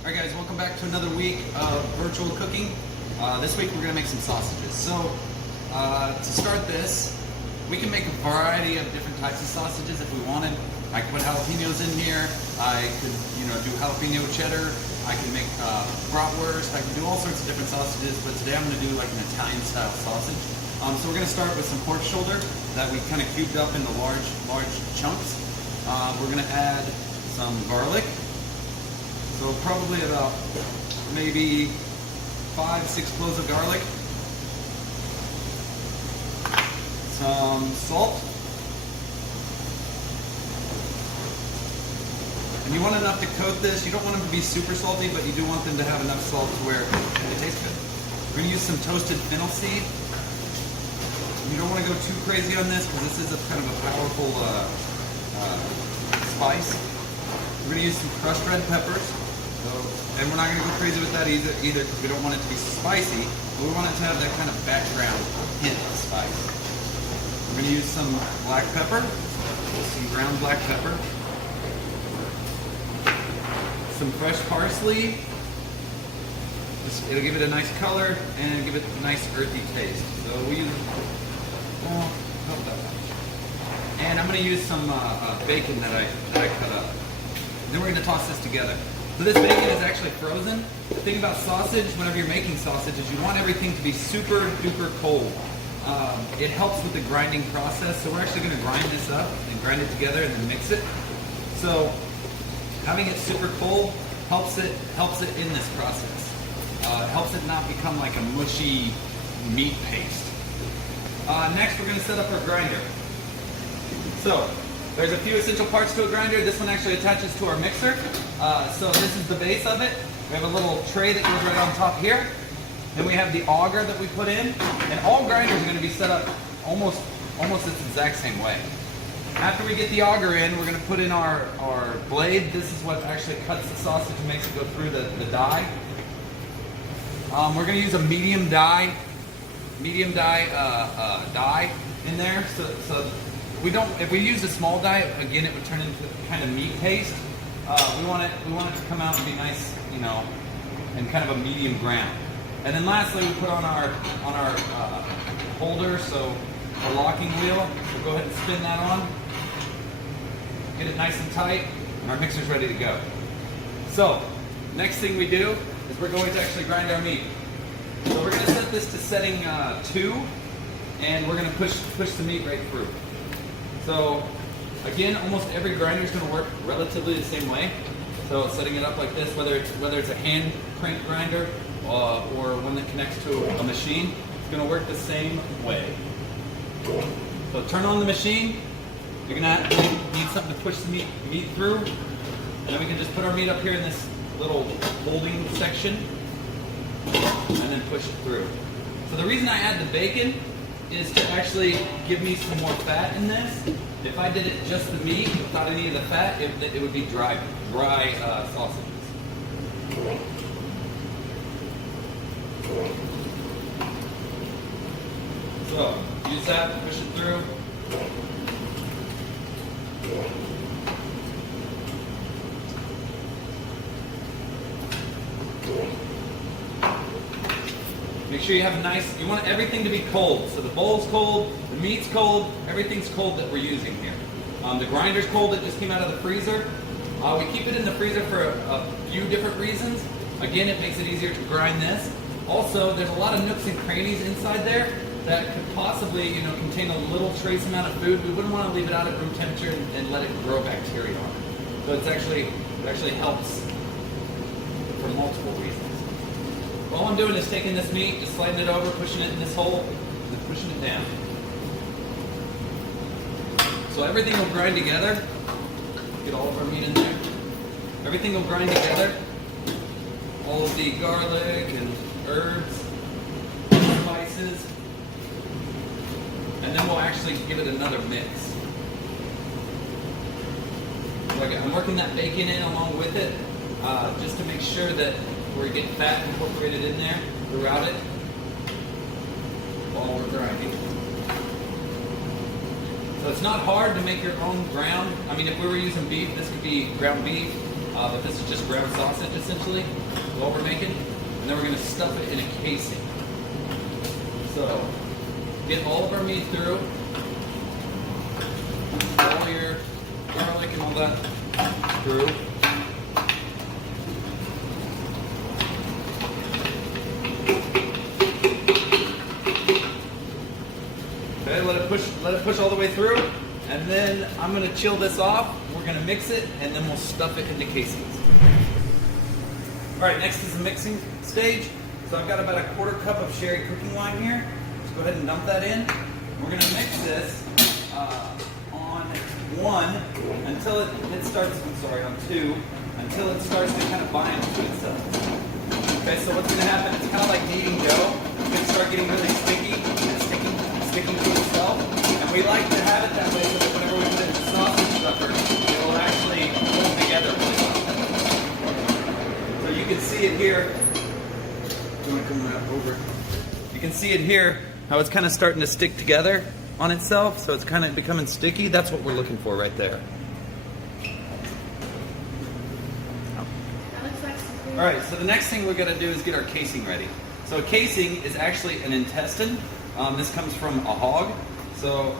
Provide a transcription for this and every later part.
Alright guys, welcome back to another week of virtual cooking. This week we're going to make some sausages. So, to start this, we can make a variety of different types of sausages if we wanted. I could put jalapenos in here, I could do jalapeno cheddar, I can make bratwurst, I can do all sorts of different sausages, but today I'm going to do like an Italian style sausage. So we're going to start with some pork shoulder that we kind of cubed up into large chunks. We're going to add some garlic. So probably about maybe 5-6 cloves of garlic. Some salt. And you want enough to coat this. You don't want them to be super salty, but you do want them to have enough salt to where they taste good. We're going to use some toasted fennel seed. You don't want to go too crazy on this because this is a kind of a powerful spice. We're going to use some crushed red peppers. And we're not going to go crazy with that either because we don't want it to be spicy, but we want it to have that kind of background hint of spice. We're going to use some black pepper, some ground black pepper, some fresh parsley. It'll give it a nice color and give it a nice earthy taste. So we use, not that much. And I'm going to use some bacon that I cut up. Then we're going to toss this together. So this bacon is actually frozen. The thing about sausage, whenever you're making sausage, is you want everything to be super duper cold. It helps with the grinding process. So we're actually going to grind this up and grind it together and then mix it. So having it super cold helps it in this process. It helps it not become like a mushy meat paste. Next, we're going to set up our grinder. So there's a few essential parts to a grinder. This one actually attaches to our mixer. So this is the base of it. We have a little tray that goes right on top here. Then we have the auger that we put in. And all grinders are going to be set up almost this exact same way. After we get the auger in, we're going to put in our blade. This is what actually cuts the sausage and makes it go through the die. We're going to use a medium die in there. So if we use a small die, again, it would turn into kind of meat paste. We want it to come out and be nice, and kind of a medium ground. And then lastly, we put on our holder, so a locking wheel. So go ahead and spin that on. Get it nice and tight, and our mixer's ready to go. So next thing we do is we're going to actually grind our meat. So we're going to set this to setting 2, and we're going to push the meat right through. So again, almost every grinder is going to work relatively the same way. So setting it up like this, whether it's a hand crank grinder or one that connects to a machine, it's going to work the same way. So turn on the machine. You're going to need something to push the meat through, and then we can just put our meat up here in this little holding section, and then push it through. So the reason I add the bacon is to actually give me some more fat in this. If I did it just the meat without any of the fat, it would be dry sausages. So use that, push it through. Make sure you have you want everything to be cold. So the bowl's cold, the meat's cold, everything's cold that we're using here. The grinder's cold, it just came out of the freezer. We keep it in the freezer for a few different reasons. Again, it makes it easier to grind this. Also, there's a lot of nooks and crannies inside there that could possibly, contain a little trace amount of food. We wouldn't want to leave it out at room temperature and let it grow bacteria on it. So it actually helps for multiple reasons. All I'm doing is taking this meat, just sliding it over, pushing it in this hole, and then pushing it down. So everything will grind together. Get all of our meat in there. Everything will grind together. All of the garlic and herbs, spices. And then we'll actually give it another mix. So I'm working that bacon in along with it, just to make sure that we're getting fat incorporated in there throughout it while we're grinding. So it's not hard to make your own ground. I mean, if we were using beef, this could be ground beef. but this is just ground sausage essentially, what we're making. And then we're gonna stuff it in a casing. So, get all of our meat through, all your garlic and all that through. Okay, let it push all the way through, and then I'm gonna chill this off. We're gonna mix it, and then we'll stuff it into casings. All right, next is the mixing stage. So I've got about a quarter cup of sherry cooking wine here. Let's go ahead and dump that in. We're gonna mix this on one until it starts. I'm sorry, on two until it starts to kind of bind to itself. Okay, so what's gonna happen? It's kind of like kneading dough. It's gonna start getting really sticky and sticking to itself. And we like to have it that way so that whenever we put it in the sausage stuffer, it will actually hold together. So you can see it here. You want to come over? You can see it here, how it's kind of starting to stick together on itself, so it's kind of becoming sticky. That's what we're looking for right there. All right, so the next thing we're going to do is get our casing ready. So a casing is actually an intestine. This comes from a hog. So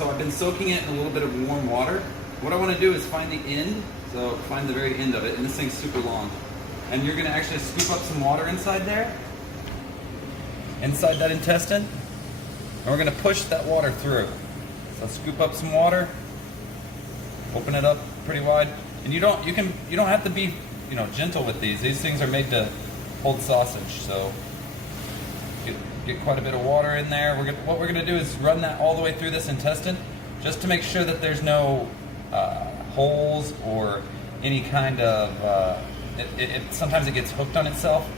I've been soaking it in a little bit of warm water. What I want to do is find the end, so find the very end of it, and this thing's super long. And you're going to actually scoop up some water inside there, inside that intestine, and we're going to push that water through. So scoop up some water, open it up pretty wide, and you don't have to be gentle with these. These things are made to hold sausage, so get quite a bit of water in there. What we're going to do is run that all the way through this intestine, just to make sure that there's no holes or any kind of. Sometimes it gets hooked on itself,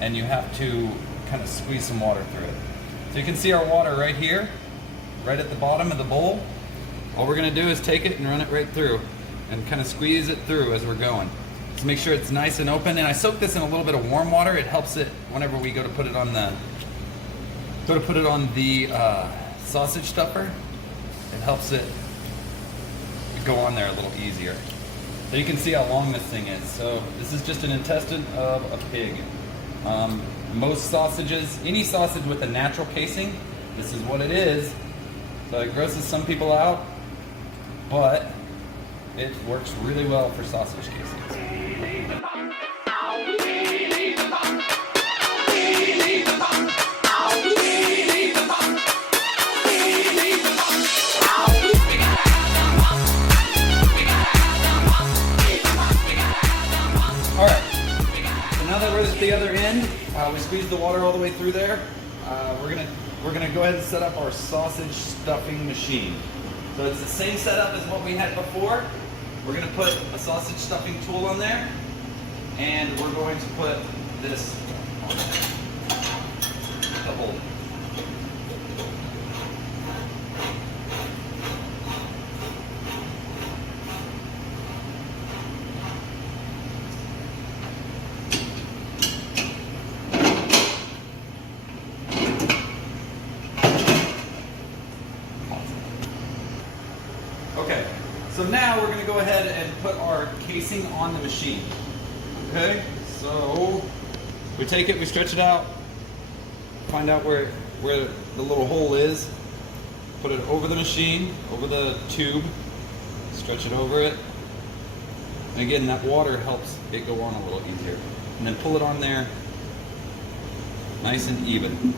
and you have to kind of squeeze some water through it. So you can see our water right here, right at the bottom of the bowl. All we're going to do is take it and run it right through, and kind of squeeze it through as we're going. So make sure it's nice and open. And I soak this in a little bit of warm water. It helps it whenever we go to put it on the sausage stuffer. It helps it go on there a little easier. So you can see how long this thing is. So this is just an intestine of a pig. Most sausages, any sausage with a natural casing, this is what it is. So it grosses some people out, but it works really well for sausage casings. At the other end, we squeeze the water all the way through there. We're gonna go ahead and set up our sausage stuffing machine. So it's the same setup as what we had before. We're gonna put a sausage stuffing tool on there, and we're going to put this on there to hold it. Okay, so now we're going to go ahead and put our casing on the machine. Okay, so we take it, we stretch it out, find out where the little hole is, put it over the machine, over the tube, stretch it over it, and again that water helps it go on a little easier. And then pull it on there nice and even.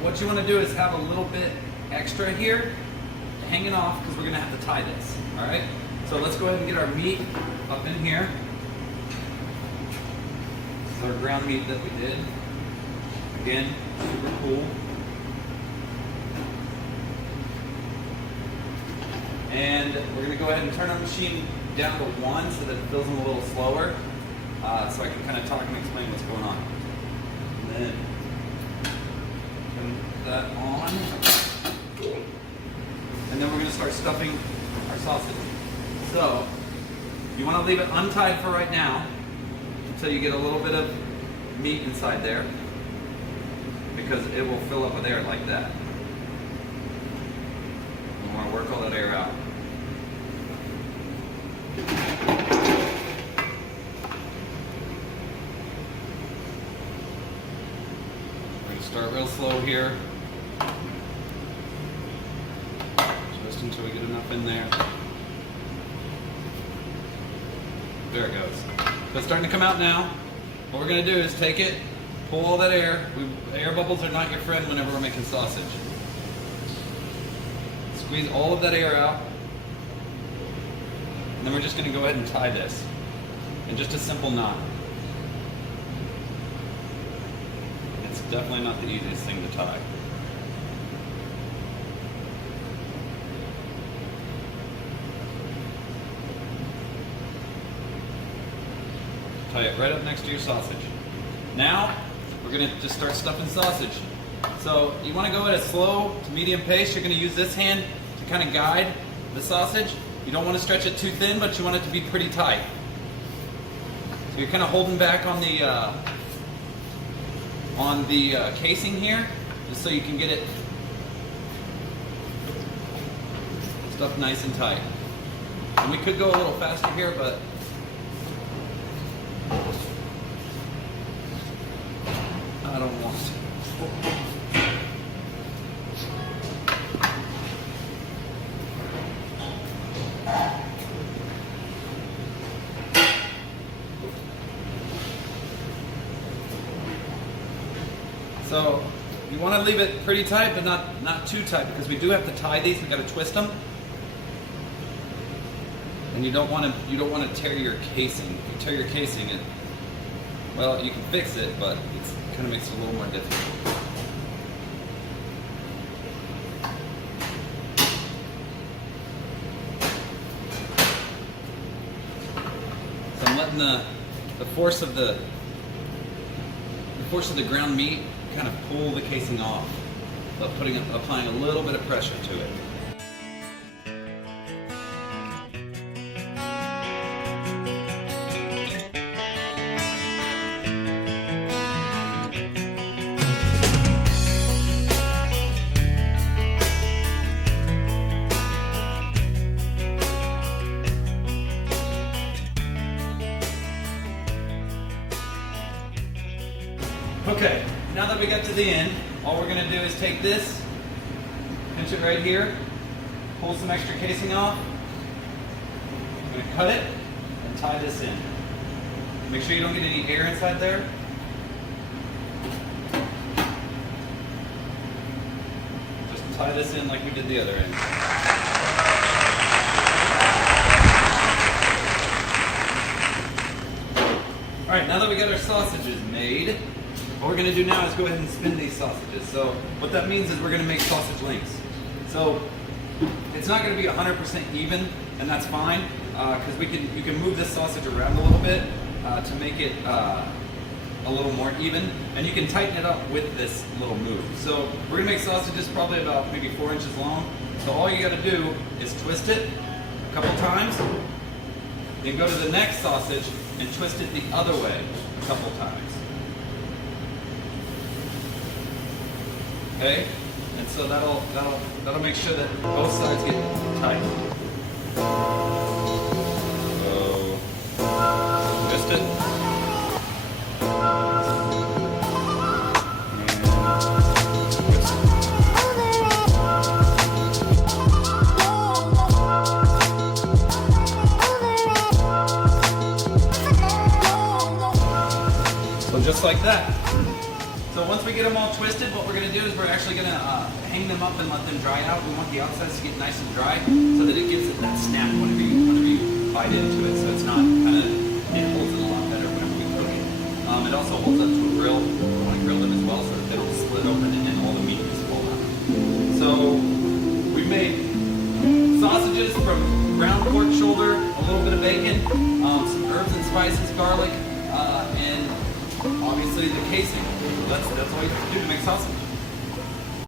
What you want to do is have a little bit extra here hanging off, because we're going to have to tie this. Alright? So let's go ahead and get our meat up in here. This is our ground meat that we did. Again, super cool. And we're going to go ahead and turn our machine down to 1 so that it fills in a little slower, so I can kind of talk and explain what's going on. And then that on, and then we're going to start stuffing our sausage. So You want to leave it untied for right now until you get a little bit of meat inside there, because it will fill up with air like that. We want to work all that air out. We're going to start real slow here, just until we get enough in there. There it goes. So it's starting to come out now. What we're going to do is take it, pull all that air. Air bubbles are not your friend whenever we're making sausage. Squeeze all of that air out. And then we're just going to go ahead and tie this in just a simple knot. It's definitely not the easiest thing to tie. Tie it right up next to your sausage. Now, we're going to just start stuffing sausage. So you want to go at a slow to medium pace. You're going to use this hand to kind of guide the sausage. You don't want to stretch it too thin, but you want it to be pretty tight. So you're kind of holding back on the casing here, just so you can get it stuffed nice and tight. And we could go a little faster here, but I don't want to. So you want to leave it pretty tight, but not too tight, because we do have to tie these. We got to twist them, and you don't want to tear your casing. If you tear your casing, well, you can fix it, but it kind of makes it a little more difficult. So I'm letting the force of the ground meat kind of pull the casing off, but applying a little bit of pressure to it. Okay, now that we got to the end, all we're going to do is take this, pinch it right here, pull some extra casing off. I'm going to cut it and tie this in. Make sure you don't get any air inside there. Just tie this in like we did the other end. Alright, now that we got our sausages made, what we're going to do now is go ahead and spin these sausages. So what that means is we're going to make sausage links. So it's not going to be 100% even, and that's fine, because you can move this sausage around a little bit to make it a little more even, and you can tighten it up with this little move. So we're going to make sausages probably about maybe 4 inches long. So all you got to do is twist it a couple times, then go to the next sausage and twist it the other way a couple times. Okay, and so that'll make sure that both sides get tight. So twist it. So just like that. So once we get them all twisted, what we're going to do is we're actually going to hang them up and let them dry out. We want the outsides to get nice and dry so that it gives it that snap whenever you bite into it. So it's not it holds it a lot better whenever we cook it. It also holds up to a grill. We want to grill them as well so that they don't split open and all the meat is pulled out. So we made sausages from ground pork shoulder, a little bit of bacon, some herbs and spices, garlic, and obviously the casing. That's all you have to do to make sausage.